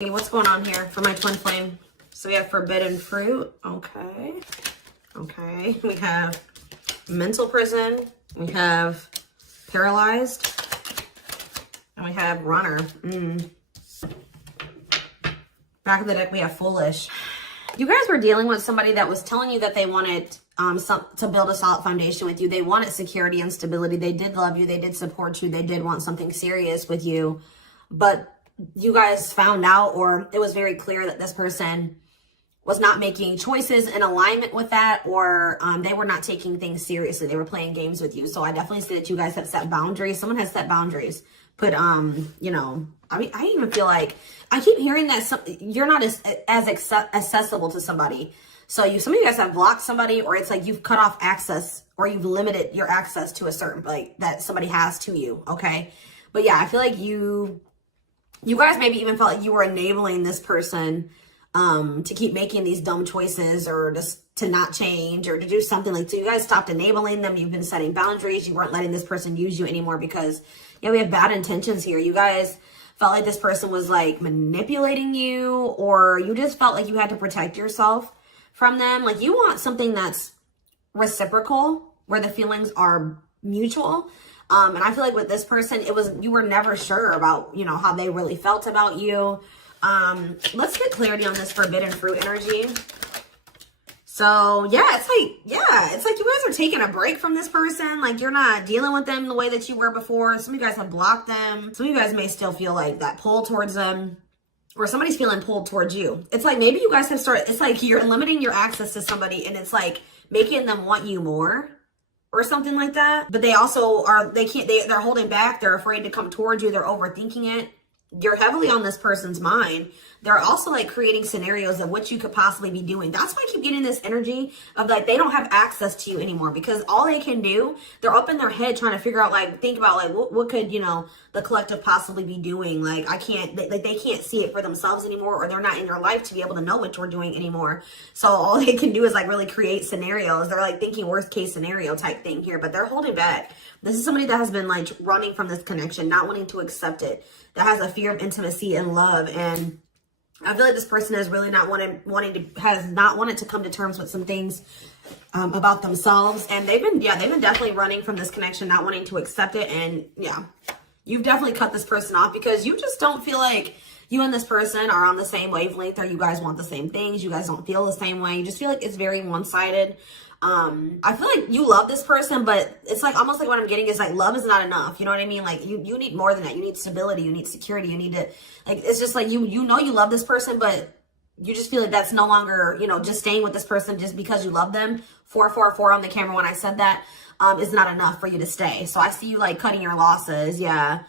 Hey, what's going on here for my twin flame? So we have forbidden fruit. Okay. We have mental prison. We have paralyzed. And we have runner. Back of the deck, we have foolish. You guys were dealing with somebody that was telling you that they wanted to build a solid foundation with you. They wanted security and stability. They did love you. They did support you. They did want something serious with you. But you guys found out, or it was very clear that this person was not making choices in alignment with that, or they were not taking things seriously. They were playing games with you. So I definitely see that you guys have set boundaries. Someone has set boundaries. But, you know, I mean, I even feel like I keep hearing that you're not as accessible to somebody. So some of you guys have blocked somebody, or it's like you've cut off access, or you've limited your access to a certain, like, that somebody has to you. Okay. But yeah, I feel like you guys maybe even felt like you were enabling this person to keep making these dumb choices, or just to not change, or to do something. Like, so you guys stopped enabling them. You've been setting boundaries. You weren't letting this person use you anymore because, yeah, we have bad intentions here. You guys felt like this person was like manipulating you, or you just felt like you had to protect yourself from them. Like, you want something that's reciprocal, where the feelings are mutual. And I feel like with this person, you were never sure about, you know, how they really felt about you. Let's get clarity on this forbidden fruit energy. So yeah, it's like you guys are taking a break from this person. Like, you're not dealing with them the way that you were before. Some of you guys have blocked them. Some of you guys may still feel like that pull towards them, or somebody's feeling pulled towards you. It's like maybe you guys have started, it's like you're limiting your access to somebody, and it's like making them want you more, or something like that. But they also they're holding back. They're afraid to come towards you. They're overthinking it. You're heavily on this person's mind. They're also like creating scenarios of what you could possibly be doing. That's why I keep getting this energy of like, they don't have access to you anymore, because all they can do, they're up in their head trying to figure out, like, think about like, what could, you know, the collective possibly be doing? Like, they can't see it for themselves anymore, or they're not in your life to be able to know what you're doing anymore. So all they can do is like really create scenarios. They're like thinking worst case scenario type thing here, but they're holding back. This is somebody that has been like running from this connection, not wanting to accept it, that has a fear of intimacy and love. And I feel like this person has really not has not wanted to come to terms with some things about themselves. And they've been definitely running from this connection, not wanting to accept it. And yeah, you've definitely cut this person off because you just don't feel like you and this person are on the same wavelength, or you guys want the same things. You guys don't feel the same way. You just feel like it's very one-sided. I feel like you love this person, but it's like almost like what I'm getting is like love is not enough. You know what I mean? Like you need more than that. You need stability. You need security. You need to, like, it's just like you know you love this person, but you just feel like that's no longer, you know, just staying with this person just because you love them. 444 on the camera when I said that is not enough for you to stay. So I see you like cutting your losses. Yeah.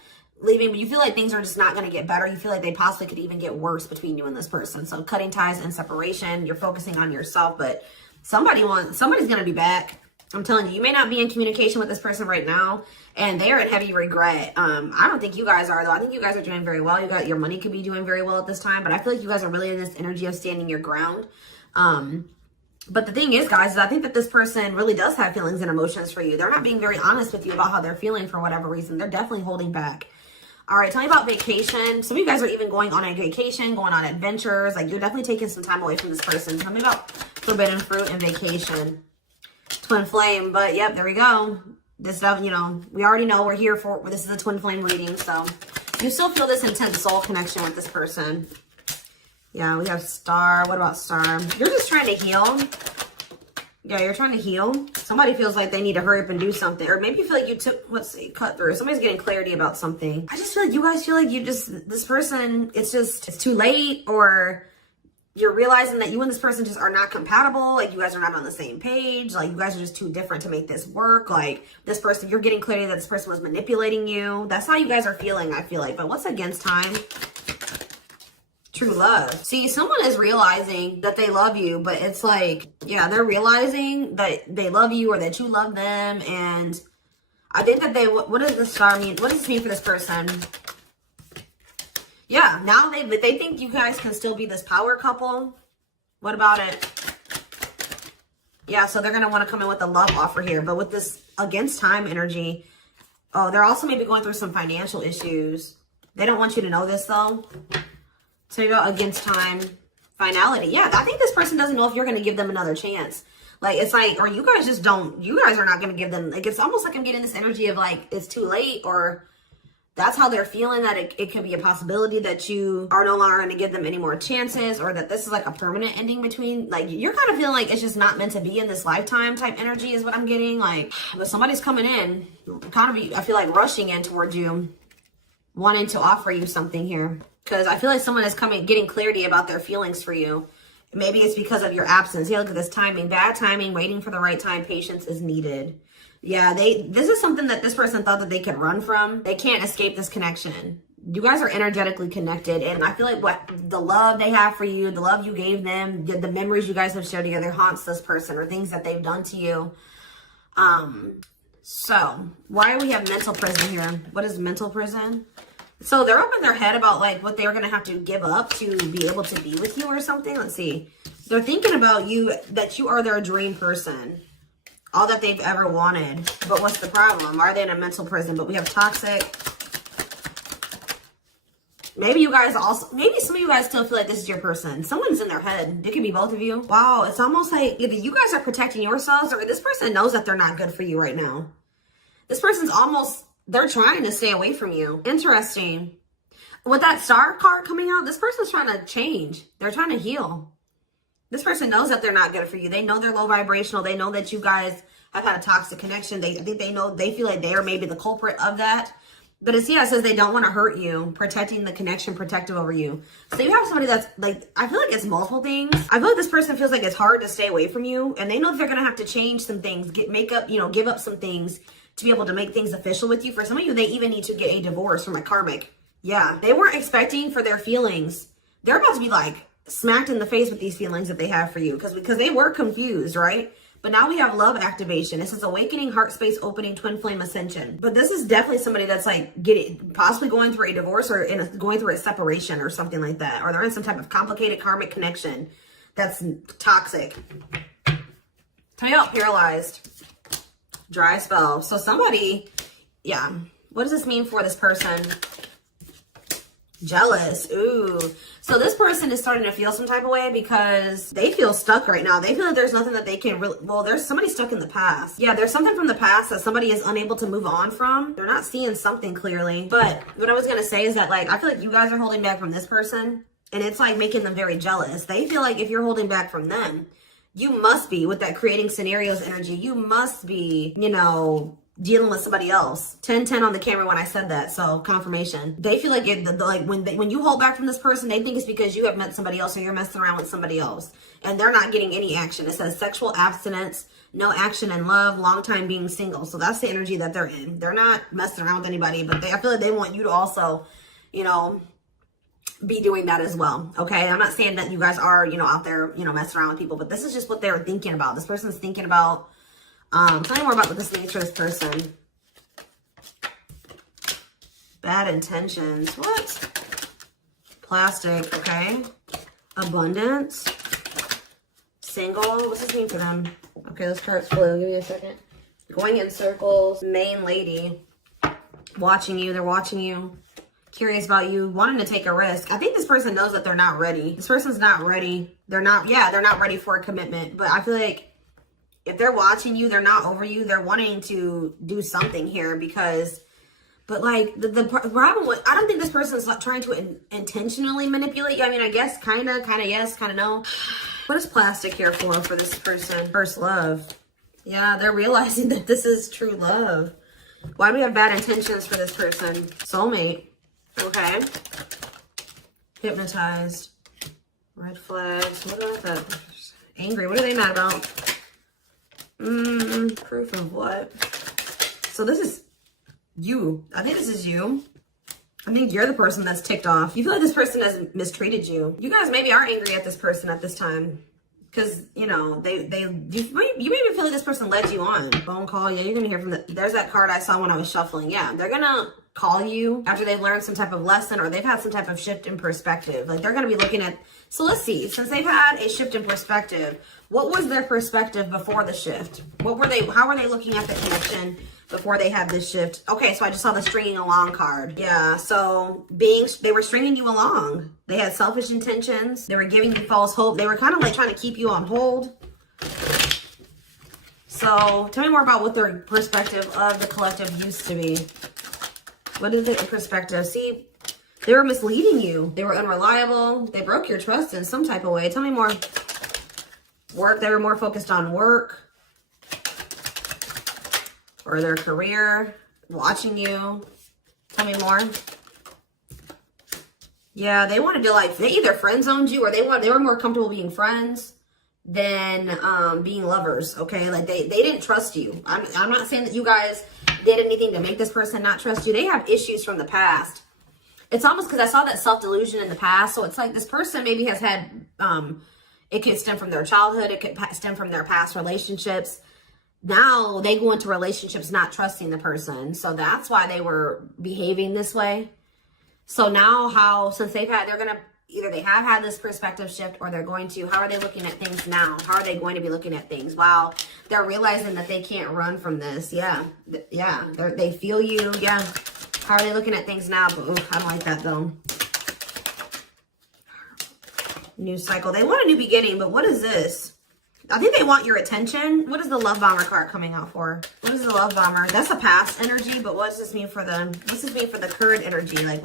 Leaving, but you feel like things are just not going to get better. You feel like they possibly could even get worse between you and this person. So cutting ties and separation. You're focusing on yourself, but somebody's going to be back. I'm telling you, you may not be in communication with this person right now, and they are in heavy regret. I don't think you guys are, though. I think you guys are doing very well. Your money could be doing very well at this time, but I feel like you guys are really in this energy of standing your ground. But the thing is, guys, is I think that this person really does have feelings and emotions for you. They're not being very honest with you about how they're feeling for whatever reason. They're definitely holding back. All right, tell me about vacation. Some of you guys are even going on a vacation, going on adventures. Like, you're definitely taking some time away from this person. Tell me about forbidden fruit and vacation. Twin flame, but yep, there we go. This stuff, you know, we already know we're here for, this is a twin flame reading, so you still feel this intense soul connection with this person. Yeah, we have star. What about star? You're just trying to heal. Yeah, you're trying to heal. Somebody feels like they need to hurry up and do something. Or maybe you feel like you took, let's see, cut through. Somebody's getting clarity about something. I just feel like you guys feel like this person, it's too late, or you're realizing that you and this person just are not compatible. Like, you guys are not on the same page. Like, you guys are just too different to make this work. Like, this person, you're getting clarity that this person was manipulating you. That's how you guys are feeling, I feel like. But what's against time? True love. See, someone is realizing that they love you, but it's like, yeah, they're realizing that they love you, or that you love them. And I think that what does this star mean? What does this mean for this person? Yeah, now they think you guys can still be this power couple. What about it? Yeah, so they're going to want to come in with a love offer here. But with this against time energy, oh, they're also maybe going through some financial issues. They don't want you to know this, though. So you go against time, finality. Yeah, I think this person doesn't know if you're going to give them another chance. Like, it's like, or you guys just don't, you guys are not going to give them, like, it's almost like I'm getting this energy of like, it's too late, or that's how they're feeling, that it could be a possibility that you are no longer going to give them any more chances, or that this is like a permanent ending between, like, you're kind of feeling like it's just not meant to be in this lifetime type energy is what I'm getting. Like, but somebody's coming in, kind of, I feel like rushing in towards you, wanting to offer you something here. Because I feel like someone is getting clarity about their feelings for you. Maybe it's because of your absence. Yeah, look at this timing. Bad timing, waiting for the right time, patience is needed. Yeah, this is something that this person thought that they could run from. They can't escape this connection. You guys are energetically connected, and I feel like what the love they have for you, the love you gave them, the memories you guys have shared together haunts this person, or things that they've done to you. So why do we have mental prison here? What is mental prison? So they're up in their head about like what they're going to have to give up to be able to be with you or something. Let's see. They're thinking about you, that you are their dream person. All that they've ever wanted. But what's the problem? Are they in a mental prison? But we have toxic. Maybe you guys also, maybe some of you guys still feel like this is your person. Someone's in their head. It could be both of you. Wow, it's almost like either you guys are protecting yourselves, or this person knows that they're not good for you right now. This person's almost, they're trying to stay away from you. Interesting. With that star card coming out, this person's trying to change. They're trying to heal. This person knows that they're not good for you. They know they're low vibrational. They know that you guys have had a toxic connection. I think they know, they feel like they are maybe the culprit of that. But it says they don't want to hurt you, protecting the connection, protective over you. So you have somebody that's like, I feel like it's multiple things. I feel like this person feels like it's hard to stay away from you, and they know that they're going to have to change some things, give up some things to be able to make things official with you. For some of you, they even need to get a divorce from a karmic. Yeah, they weren't expecting for their feelings. They're about to be like smacked in the face with these feelings that they have for you, because they were confused, right? But now we have love activation. This is awakening, heart space opening, twin flame ascension. But this is definitely somebody that's like possibly going through a divorce, or going through a separation or something like that. Or they're in some type of complicated karmic connection that's toxic. Tell you out, paralyzed. Dry spell. So somebody, yeah. What does this mean for this person? Jealous. Ooh. So this person is starting to feel some type of way because they feel stuck right now. They feel like there's nothing that they can really, well, there's somebody stuck in the past. Yeah, there's something from the past that somebody is unable to move on from. They're not seeing something clearly. But what I was going to say is that, like, I feel like you guys are holding back from this person, and it's like making them very jealous. They feel like if you're holding back from them, you must be, with that creating scenarios energy, you must be, dealing with somebody else. 10-10 on the camera when I said that, so confirmation. They feel like when you hold back from this person, they think it's because you have met somebody else, or you're messing around with somebody else, and they're not getting any action. It says sexual abstinence, no action in love, long time being single. So that's the energy that they're in. They're not messing around with anybody, but I feel like they want you to also, be doing that as well. Okay, I'm not saying that you guys are, out there, messing around with people, but this is just what they're thinking about. This person's thinking about. Tell me more about what this means for this person. Bad intentions. What? Plastic. Okay. Abundance. Single. What's this mean for them? Okay, this chart's blue. Give me a second. Going in circles. Main lady. Watching you. They're watching you. Curious about you. Wanting to take a risk. I think this person knows that they're not ready. This person's not ready. They're not ready for a commitment. But I feel like if they're watching you, they're not over you. They're wanting to do something here but like the problem with, I don't think this person is like trying to intentionally manipulate you. I mean, I guess kind of yes, kind of no. What is plastic here for this person? First love. Yeah, they're realizing that this is true love. Why do we have bad intentions for this person? Soulmate. Okay. Hypnotized. Red flags. What about that? Angry. What are they mad about? Proof of what? So this is you. I think this is you. I think you're the person that's ticked off. You feel like this person has mistreated you. You guys maybe are angry at this person at this time. Because, you maybe feel like this person led you on. Phone call. Yeah, you're going to hear from there's that card I saw when I was shuffling. Yeah, they're going to call you after they've learned some type of lesson, or they've had some type of shift in perspective. Like, they're going to be looking at, so let's see, since they've had a shift in perspective, what was their perspective before the shift? How were they looking at the connection before they had this shift. Okay, so I just saw the stringing along card. Yeah, so they were stringing you along. They had selfish intentions. They were giving you false hope. They were kind of like trying to keep you on hold. So tell me more about what their perspective of the collective used to be. What is the perspective? See, they were misleading you. They were unreliable. They broke your trust in some type of way. Tell me more. Work. They were more focused on work or their career, watching you. Tell me more. Yeah, they wanted to like, they either friend zoned you or they were more comfortable being friends than being lovers. Okay, like they didn't trust you. I'm not saying that you guys did anything to make this person not trust you. They have issues from the past. It's almost because I saw that self-delusion in the past. So it's like this person maybe has had, it could stem from their childhood. It could stem from their past relationships. Now they go into relationships not trusting the person. So that's why they were behaving this way. So now since they're going to, either they have had this perspective shift or they're going to, how are they looking at things now? How are they going to be looking at things? Wow. They're realizing that they can't run from this. Yeah. Yeah. They feel you. Yeah. How are they looking at things now? But, ooh, I don't like that though. New cycle. They want a new beginning, but what is this? I think they want your attention. What is the love bomber card coming out for? What is the love bomber? That's a past energy, but what does this mean for them? What's this mean for the current energy? Like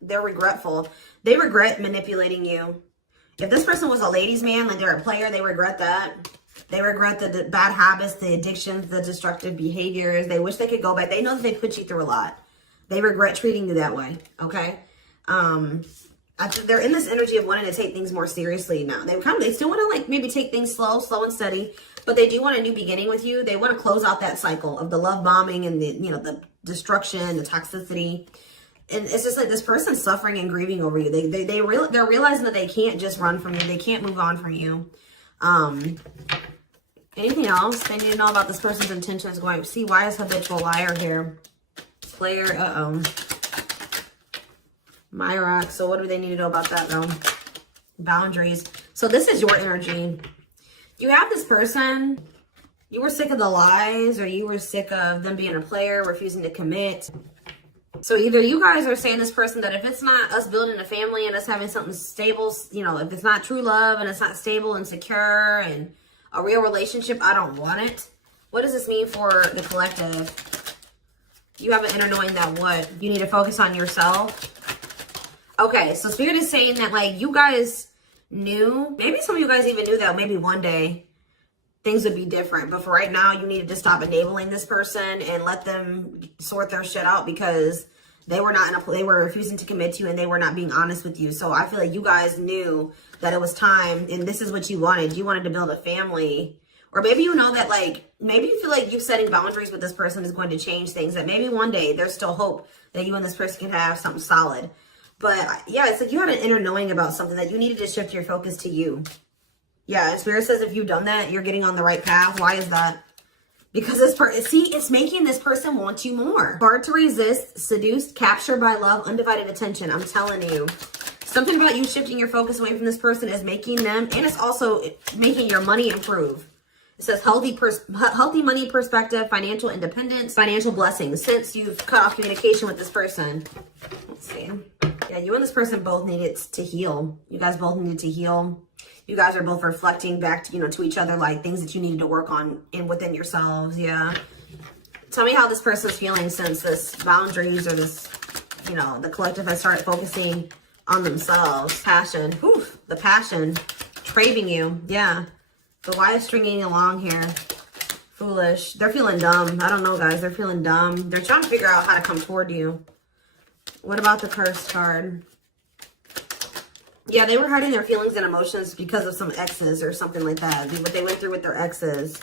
they're regretful. They regret manipulating you. If this person was a ladies' man, like they're a player, they regret that. They regret the bad habits, the addictions, the destructive behaviors. They wish they could go back. They know that they put you through a lot. They regret treating you that way, okay? They're in this energy of wanting to take things more seriously now. They still want to like maybe take things slow and steady, but they do want a new beginning with you. They want to close out that cycle of the love bombing and the destruction, the toxicity. And it's just like this person's suffering and grieving over you. They're realizing that they can't just run from you. They can't move on from you. Anything else they need to know about this person's intentions going? See, why is habitual liar here? Player, Myrock. So what do they need to know about that though? Boundaries. So this is your energy. You have this person. You were sick of the lies, or you were sick of them being a player, refusing to commit. So either you guys are saying this person that if it's not us building a family and us having something stable, if it's not true love and it's not stable and secure and a real relationship, I don't want it. What does this mean for the collective? You have an inner knowing that what? You need to focus on yourself. Okay, so Spirit is saying that like you guys knew, maybe some of you guys even knew that maybe one day things would be different. But for right now, you needed to stop enabling this person and let them sort their shit out because they were they were refusing to commit to you and they were not being honest with you. So I feel like you guys knew that it was time and this is what you wanted. You wanted to build a family. Or maybe you know that like, maybe you feel like you setting boundaries with this person is going to change things. That maybe one day there's still hope that you and this person can have something solid. But yeah, it's like you had an inner knowing about something that you needed to shift your focus to you. Yeah, Spirit says if you've done that, you're getting on the right path. Why is that? Because this it's making this person want you more. Hard to resist, seduced, captured by love, undivided attention. I'm telling you. Something about you shifting your focus away from this person is making them, and it's also making your money improve. It says healthy money perspective, financial independence, financial blessings since you've cut off communication with this person. Let's see. Yeah, you and this person both needed to heal. You guys both needed to heal. You guys are both reflecting back to, to each other, like things that you needed to work on within yourselves. Yeah. Tell me how this person's feeling since this boundaries or this, the collective has started focusing on themselves. Passion. Whew, the passion. Craving you. Yeah. But why is stringing along here? Foolish. They're feeling dumb. I don't know, guys. They're feeling dumb. They're trying to figure out how to come toward you. What about the cursed card? Yeah, they were hiding their feelings and emotions because of some exes or something like that. What they went through with their exes.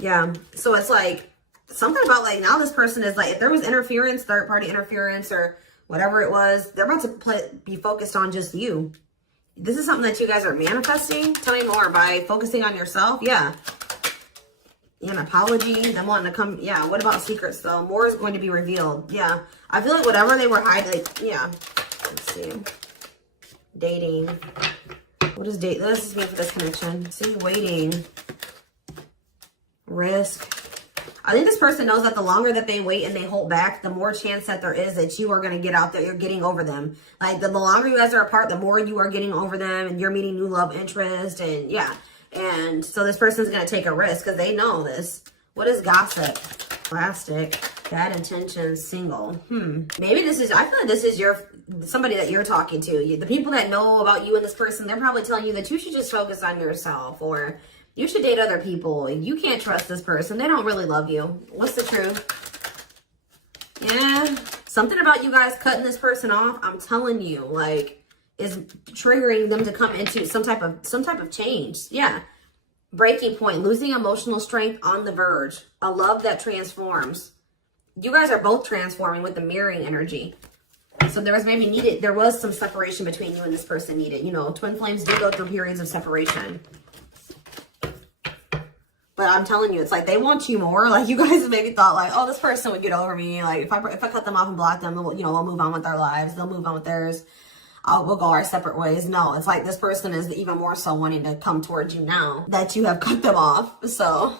Yeah. So it's like something about like now this person is like, if there was interference, third party interference or whatever it was, they're about to be focused on just you. This is something that you guys are manifesting. Tell me more by focusing on yourself. Yeah. An apology. Them wanting to come. Yeah. What about secrets though? More is going to be revealed. Yeah. I feel like whatever they were hiding. Like, yeah. Let's see. Dating. What does date? What does this mean for this connection? See, waiting. Risk. I think this person knows that the longer that they wait and they hold back, the more chance that there is that you are going to get out there. You're getting over them. Like the longer you guys are apart, the more you are getting over them and you're meeting new love interest. And yeah. And so this person's going to take a risk because they know this. What is gossip? Plastic. Bad intentions. Single. Maybe this is, I feel like this is somebody that you're talking to. The people that know about you and this person, they're probably telling you that you should just focus on yourself, or you should date other people. You can't trust this person. They don't really love you. What's the truth? Yeah. Something about you guys cutting this person off, I'm telling you, like, is triggering them to come into some type of change. Yeah. Breaking point. Losing emotional strength on the verge. A love that transforms. You guys are both transforming with the mirroring energy. So there was some separation between you and this person needed. You know, twin flames do go through periods of separation. But I'm telling you, it's like they want you more. Like you guys maybe thought like, oh, this person would get over me. Like if I cut them off and block them, you know, we'll move on with their lives. They'll move on with theirs. We'll go our separate ways. No, it's like this person is even more so wanting to come towards you now that you have cut them off. So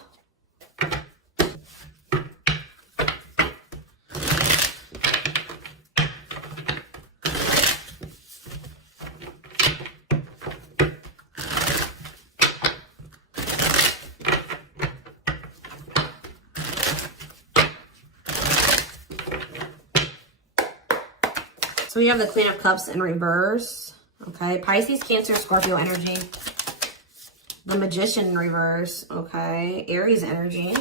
we have the Queen of Cups in reverse. Okay. Pisces, Cancer, Scorpio energy. The Magician in reverse. Okay. Aries energy.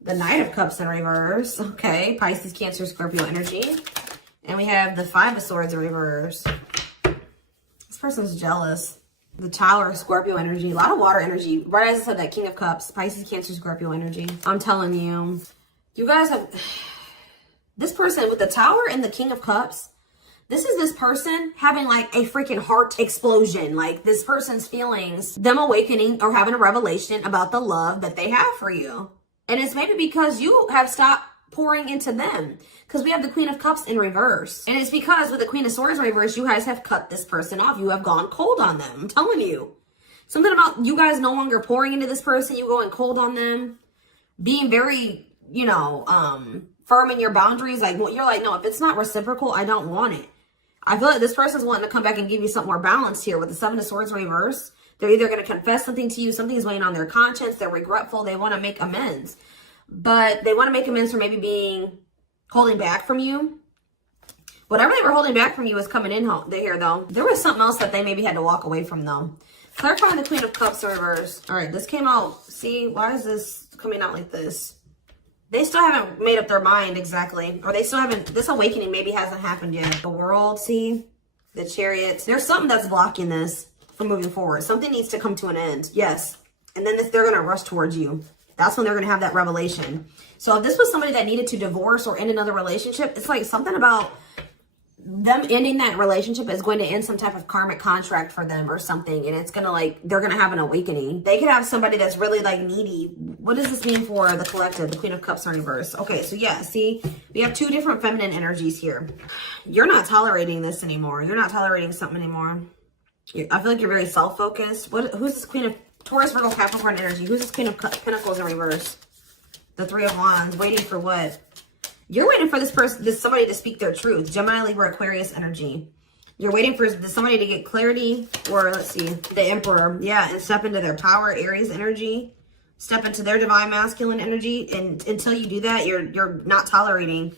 The Knight of Cups in reverse. Okay. Pisces, Cancer, Scorpio energy. And we have the Five of Swords in reverse. This person's jealous. The Tower, Scorpio energy. A lot of water energy. Right as I said, that King of Cups. Pisces, Cancer, Scorpio energy. I'm telling you. You guys have... This person with the Tower and the King of Cups, this is this person having like a freaking heart explosion. Like this person's feelings, them awakening or having a revelation about the love that they have for you. And it's maybe because you have stopped pouring into them. Because we have the Queen of Cups in reverse. And it's because with the Queen of Swords in reverse, you guys have cut this person off. You have gone cold on them. I'm telling you. Something about you guys no longer pouring into this person. You going cold on them. Being very, you know, firm in your boundaries. Like you're like, no, if it's not reciprocal, I don't want it. I feel like this person's wanting to come back and give you something more balanced here with the Seven of Swords reverse. They're either going to confess something to you, something's weighing on their conscience, they're regretful, they want to make amends. But they want to make amends for maybe holding back from you. Whatever they were holding back from you is coming in here though. There was something else that they maybe had to walk away from though. Clarifying the Queen of Cups reverse. All right, this came out. See, why is this coming out like this? They still haven't made up their mind exactly. Or they still haven't, this awakening maybe hasn't happened yet. The World, see? The Chariot. There's something that's blocking this from moving forward. Something needs to come to an end. Yes. And then they're going to rush towards you. That's when they're going to have that revelation. So if this was somebody that needed to divorce or end another relationship, it's like something about them ending that relationship is going to end some type of karmic contract for them or something. And it's going to like, they're going to have an awakening. They could have somebody that's really like needy. What does this mean for the collective? The Queen of Cups in reverse. Okay, so yeah, see, we have two different feminine energies here. You're not tolerating this anymore. You're not tolerating something anymore. I feel like you're very self-focused. Who's this Queen of Taurus, Virgo, Capricorn energy? Who's this Queen of Pentacles in reverse? The Three of Wands. Waiting for what? You're waiting for somebody to speak their truth. Gemini, Libra, Aquarius energy. You're waiting for somebody to get clarity, or let's see, the Emperor. Yeah, and step into their power, Aries energy. Step into their divine masculine energy. And until you do that, you're not tolerating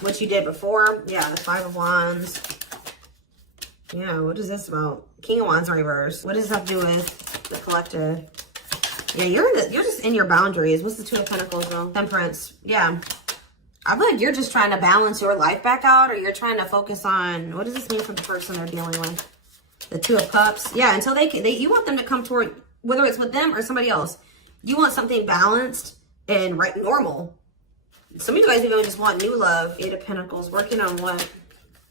what you did before. Yeah, the Five of Wands. Yeah, what is this about? King of Wands in reverse. What does this have to do with the collective? Yeah, you're just in your boundaries. What's the Two of Pentacles though? Temperance. Yeah. I feel like you're just trying to balance your life back out, or you're trying to focus on, what does this mean for the person they're dealing with? The Two of Cups. Yeah, until you want them to come toward, whether it's with them or somebody else. You want something balanced and normal. Some of you guys even just want new love. Eight of Pentacles. Working on what?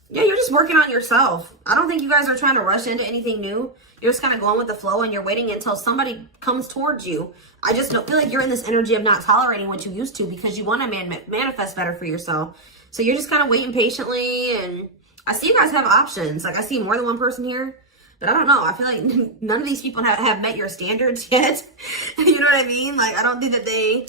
Yeah, you're just working on yourself. I don't think you guys are trying to rush into anything new. You're just kind of going with the flow, and you're waiting until somebody comes towards you. I just don't feel like you're in this energy of not tolerating what you used to, because you want to manifest better for yourself. So you're just kind of waiting patiently. And I see you guys have options. Like I see more than one person here. But I don't know. I feel like none of these people have met your standards yet. You know what I mean? Like, I don't think that they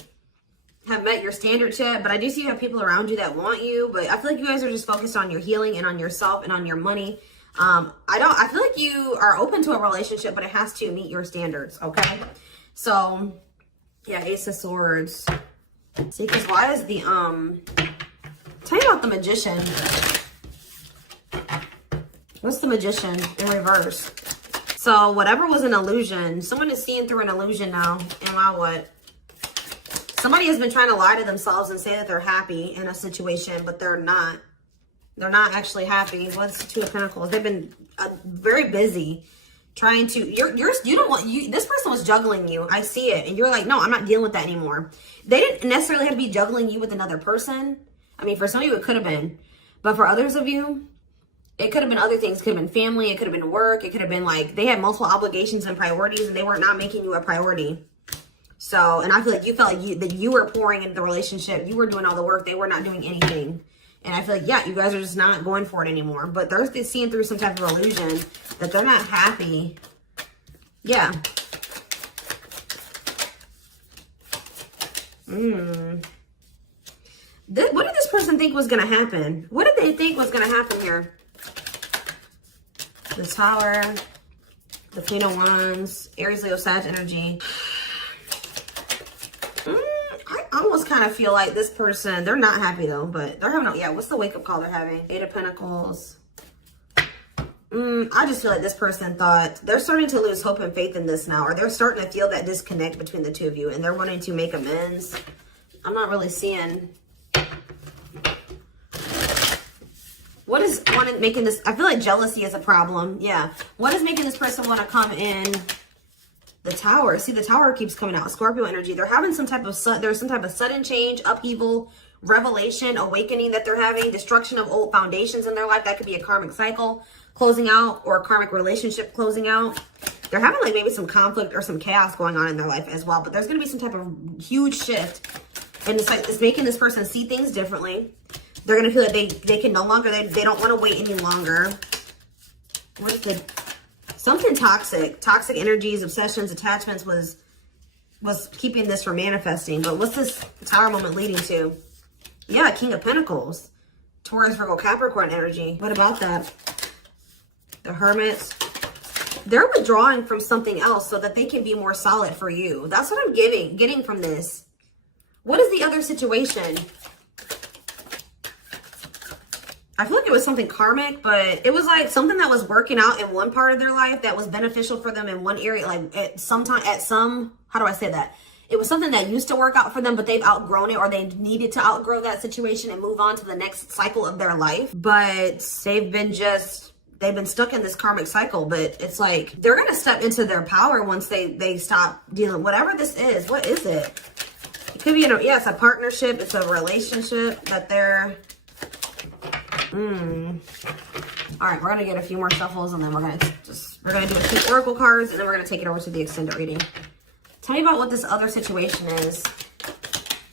have met your standards yet. But I do see you have people around you that want you. But I feel like you guys are just focused on your healing and on yourself and on your money. I feel like you are open to a relationship, but it has to meet your standards, okay? So, yeah, Ace of Swords. See, because why is the, tell me about the Magician. What's the Magician in reverse? So, whatever was an illusion, someone is seeing through an illusion now. And now what? Somebody has been trying to lie to themselves and say that they're happy in a situation, but they're not. They're not actually happy. What's Two of Pentacles? They've been very busy trying to, this person was juggling you. I see it. And you're like, no, I'm not dealing with that anymore. They didn't necessarily have to be juggling you with another person. I mean, for some of you, it could have been. But for others of you, it could have been other things. It could have been family. It could have been work. It could have been like, they had multiple obligations and priorities and they were not making you a priority. So, and I feel like you felt like that you were pouring into the relationship. You were doing all the work. They were not doing anything. And I feel like, yeah, you guys are just not going for it anymore. But they're seeing through some type of illusion that they're not happy. Yeah. What did this person think was going to happen? What did they think was going to happen here? The Tower, the Queen of Wands, Aries, Leo, Sag energy. I almost kind of feel like this person, they're not happy though, but they're having, yeah, what's the wake up call they're having? Eight of Pentacles. I just feel like this person thought, they're starting to lose hope and faith in this now, or they're starting to feel that disconnect between the two of you and they're wanting to make amends. I'm not really seeing. What is making this, I feel like jealousy is a problem. Yeah. What is making this person want to come in? The Tower. See, the Tower keeps coming out. Scorpio energy. They're having some type of, there's some type of sudden change, upheaval, revelation, awakening that they're having, destruction of old foundations in their life. That could be a karmic cycle closing out or a karmic relationship closing out. They're having like maybe some conflict or some chaos going on in their life as well. But there's going to be some type of huge shift. And it's like, it's making this person see things differently. They're going to feel like they can no longer, they don't want to wait any longer. What is the... Something toxic energies, obsessions, attachments was keeping this from manifesting. But what's this Tower moment leading to? Yeah, King of Pentacles. Taurus, Virgo, Capricorn energy. What about that? The Hermits. They're withdrawing from something else so that they can be more solid for you. That's what I'm getting from this. What is the other situation? I feel like it was something karmic, but it was like something that was working out in one part of their life that was beneficial for them in one area. Like how do I say that? It was something that used to work out for them, but they've outgrown it or they needed to outgrow that situation and move on to the next cycle of their life. But they've been stuck in this karmic cycle, but it's like they're going to step into their power once they stop dealing, whatever this is. What is it? It could be, it's a partnership. It's a relationship that they're... All right, we're gonna get a few more shuffles and then we're gonna do a few oracle cards and then we're gonna take it over to the extended reading. Tell me about what this other situation is.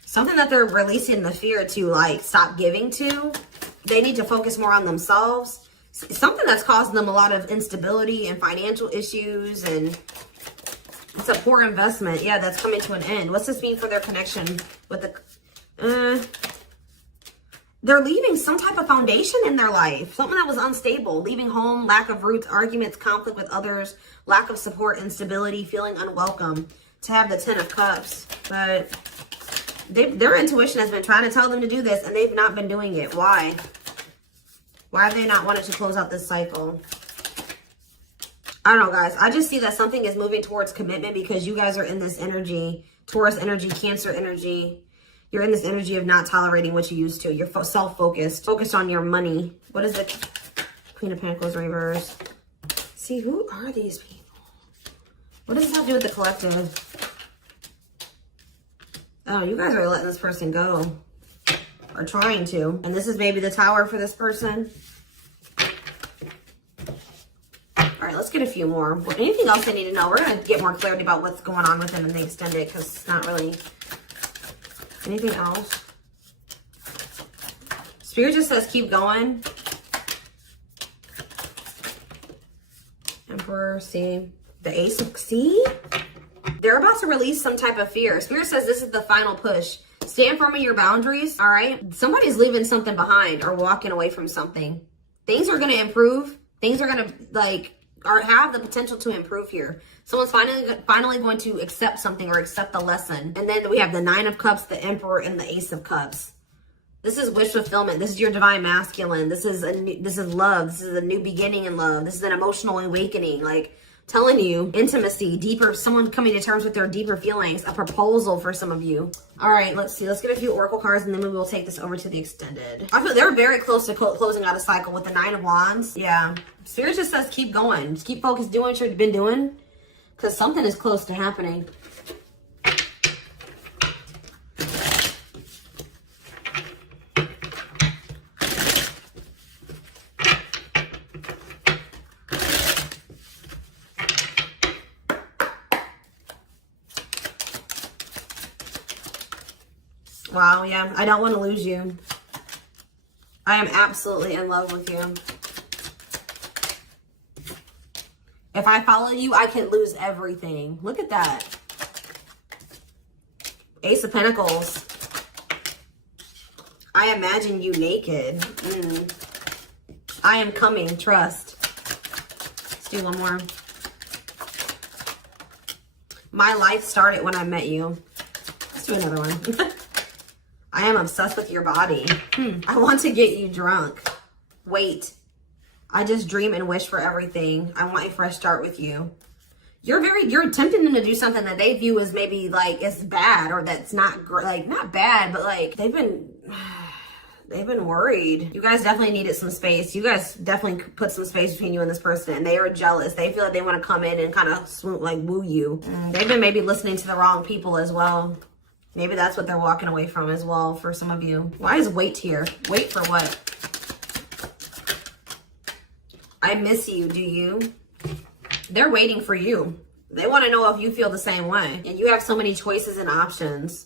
Something that they're releasing the fear to like stop giving to. They need to focus more on themselves. Something that's causing them a lot of instability and financial issues, and it's a poor investment. Yeah, that's coming to an end. What's this mean for their connection with the they're leaving some type of foundation in their life. Something that was unstable. Leaving home, lack of roots, arguments, conflict with others, lack of support, instability, feeling unwelcome. To have the 10 of Cups. But their intuition has been trying to tell them to do this and they've not been doing it. Why? Why have they not wanted to close out this cycle? I don't know, guys. I just see that something is moving towards commitment because you guys are in this energy. Taurus energy, Cancer energy. You're in this energy of not tolerating what you used to. You're self-focused. Focused on your money. What is it? Queen of Pentacles reverse. See, who are these people? What does this have to do with the collective? Oh, you guys are letting this person go. Or trying to. And this is maybe the Tower for this person. All right, let's get a few more. Anything else I need to know? We're going to get more clarity about what's going on with them in the extended because it's not really... Anything else? Spirit just says keep going. And Emperor, see? The Ace of, see? They're about to release some type of fear. Spirit says this is the final push. Stand firm in your boundaries, all right? Somebody's leaving something behind or walking away from something. Things are going to improve. Things are going to, like, or have the potential to improve here. Someone's finally going to accept something or accept the lesson. And then we have the Nine of Cups, the Emperor, and the Ace of Cups. This is wish fulfillment. This is your divine masculine. This is love. This is a new beginning in love. This is an emotional awakening. Like, telling you, intimacy, deeper, someone coming to terms with their deeper feelings, a proposal for some of you. All right, let's see. Let's get a few oracle cards, and then we will take this over to the extended. I feel they're very close to closing out a cycle with the Nine of Wands. Yeah. Spirit just says keep going. Just keep focused, doing what you've been doing, because something is close to happening. Wow, yeah, I don't want to lose you. I am absolutely in love with you. If I follow you, I can lose everything. Look at that. Ace of Pentacles. I imagine you naked. I am coming, trust. Let's do one more. My life started when I met you. Let's do another one. I am obsessed with your body. I want to get you drunk. Wait. I just dream and wish for everything. I want a fresh start with you. You're tempting them to do something that they view as maybe like it's bad, or that's not like not bad, but like they've been worried. You guys definitely needed some space. You guys definitely put some space between you and this person, and they are jealous. They feel like they want to come in and kind of swoop, like woo you. They've been maybe listening to the wrong people as well. Maybe that's what they're walking away from as well for some of you. Why is wait here? Wait for what? I miss you, do you? They're waiting for you. They want to know if you feel the same way. And you have so many choices and options.